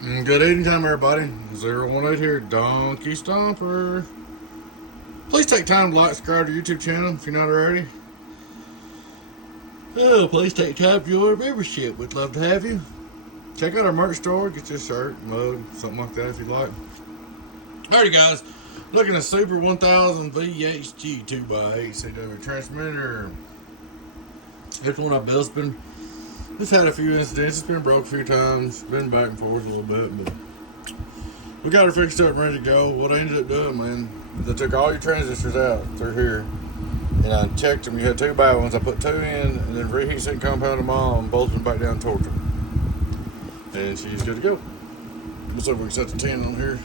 Good evening time, everybody. 018 here, Donkey Stomper. Please take time to like, subscribe to our YouTube channel if you're not already. Please take time to join our membership. We'd love to have you. Check out our merch store. Get your shirt, mug, something like that if you'd like. Alrighty, guys. Looking at Super 1000V-HG-2X8 CW transmitter. This one I built. It's had a few incidents. It's been broke a few times. Been back and forth a little bit, but we got her fixed up and ready to go. What I ended up doing, man, they took all your transistors out through here, and I checked them. You had two bad ones. I put two in, and then reheat sink compounded them all, and bolted them back down towards her. And she's good to go. Let's see if we can set the 10 on here.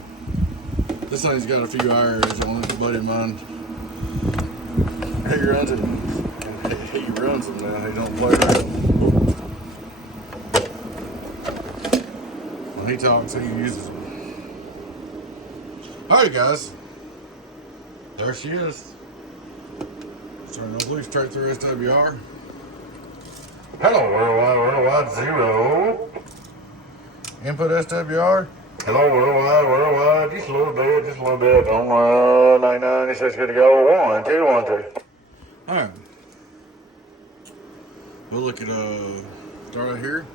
This thing's got a few irons on it. A buddy of mine, he runs it. He runs them now. He don't play around. When he talks, he uses them. Alright, guys. There she is. Turn the leaf straight through SWR. Hello, worldwide 0. Input SWR. Hello, worldwide, just a little bit. On 99, it says good to go. 1, 2, 1, 2. Alright. We'll look at, start right here.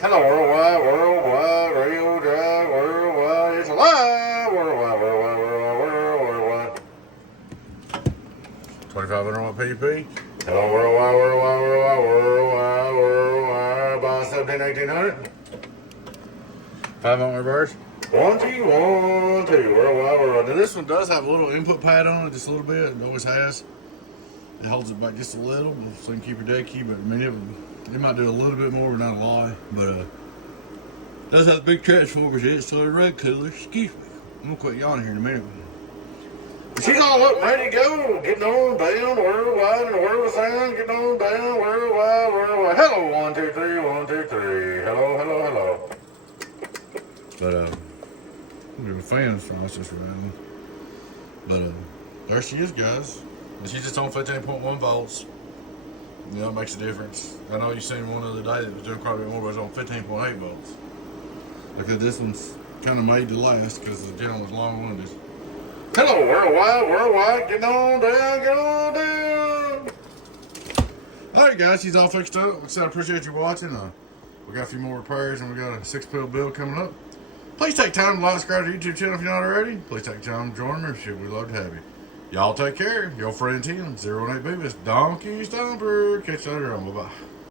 Hello, worldwide, radio drive, worldwide, it's alive, worldwide. 2500 watt PP. Hello, worldwide, by 17, 1800. 5 on reverse. 1, 2, 1, 2, worldwide. Now this one does have a little input pad on it, just a little bit. It always has. It holds it back just a little, so you can keep your dead key. But I mean, it might do a little bit more, but not a lot. But it does have big transformers in it, so the red cooler. Excuse me. I'm gonna quit yawning here in a minute. She's all up, ready to go. Getting on down, worldwide, and the world of sound. Getting on down, worldwide. Hello, 1, 2, 3, 1, 2, 3. Hello. But the fans frost just around. But there she is, guys. And she's just on 15.1 volts. You know, it makes a difference. I know you seen one the other day that was doing quite a bit more, but it was on 15.8 volts. Because this one's kind of made to last because the channel was long-winded. Hello, worldwide, get on down. Alright, guys, she's all fixed up. Like I said, I appreciate you watching. We got a few more repairs and we got a 6-pill build coming up. Please take time to like, subscribe to the YouTube channel if you're not already. Please take time to join our membership. We'd love to have you. Y'all take care. Your friend Tim, 018 Beavis, Donkey Stomper. Catch you later on. Bye-bye.